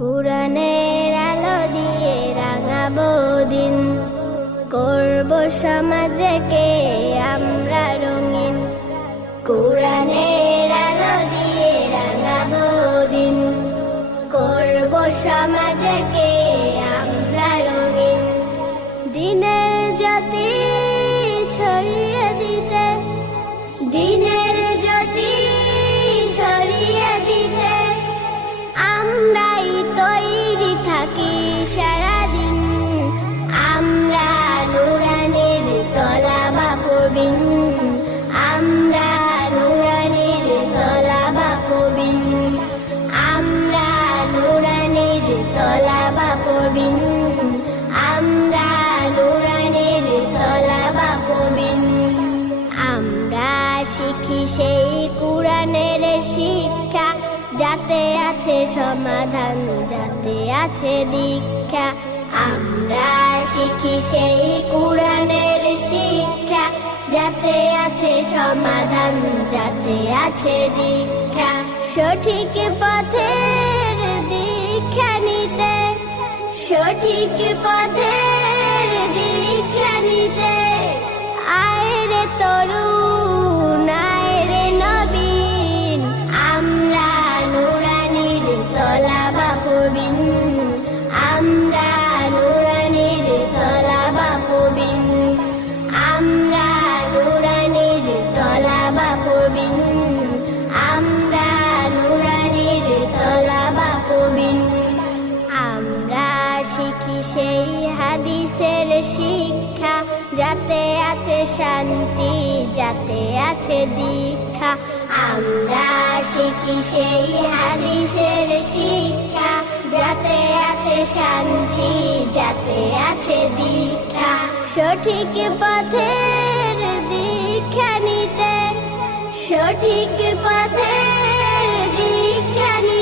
কুরআনের আলো দিয়ে রাঙাবো দিন, করব সমাজকে আমরা রঙিন। কুরআনের আলো দিয়ে রাঙাবো দিন, করব সমাজকে আমরা রঙিন। দিনের জ্যোতি ছড়িয়ে দিতে, দিনের জ্যোতি ছড়িয়ে দিতে আমরাই তৈরি থাকি সারাদিন। আমরা নুরানির তলাবা পড়বিন, আমরা নুরানির তলাবা পড়বিন, আমরা নুরানির তলাবা পড়বিন, আমরা নুরানির তলাবা পড়বিন। আমরা শিখি সেই কুরআনের শিক্ষা, যাতে আছে সমাধান, যাতে আছে দীক্ষা। আমরা শিখি সেই কুরআনের শিক্ষা, যাতে আছে সমাধান, যাতে আছে দীক্ষা। সঠিক পথের দীক্ষা নিতে, সঠিক পথের দীক্ষা নিতে আয় রে তরুণ, আয় রে নবীন। আমরা নুরানির তলাবা পড়বিন, আমরা নুরানির তলাবা পড়বিন, আমরা নুরানির তলাবা পড়বিন, আমরা নুরানির তলাবা পড়বিন। আমরা শিখি সেই হাদিসের শিক্ষা, যাতে আছে শান্তি, যাতে আছে দীক্ষা। আমরা শিখি সেই হাদিসের শিক্ষা, যাতে আছে শান্তি, যাতে আছে দীক্ষা। সঠিক পথের দীক্ষা নিতে, সঠিক পথের দীক্ষা নিতে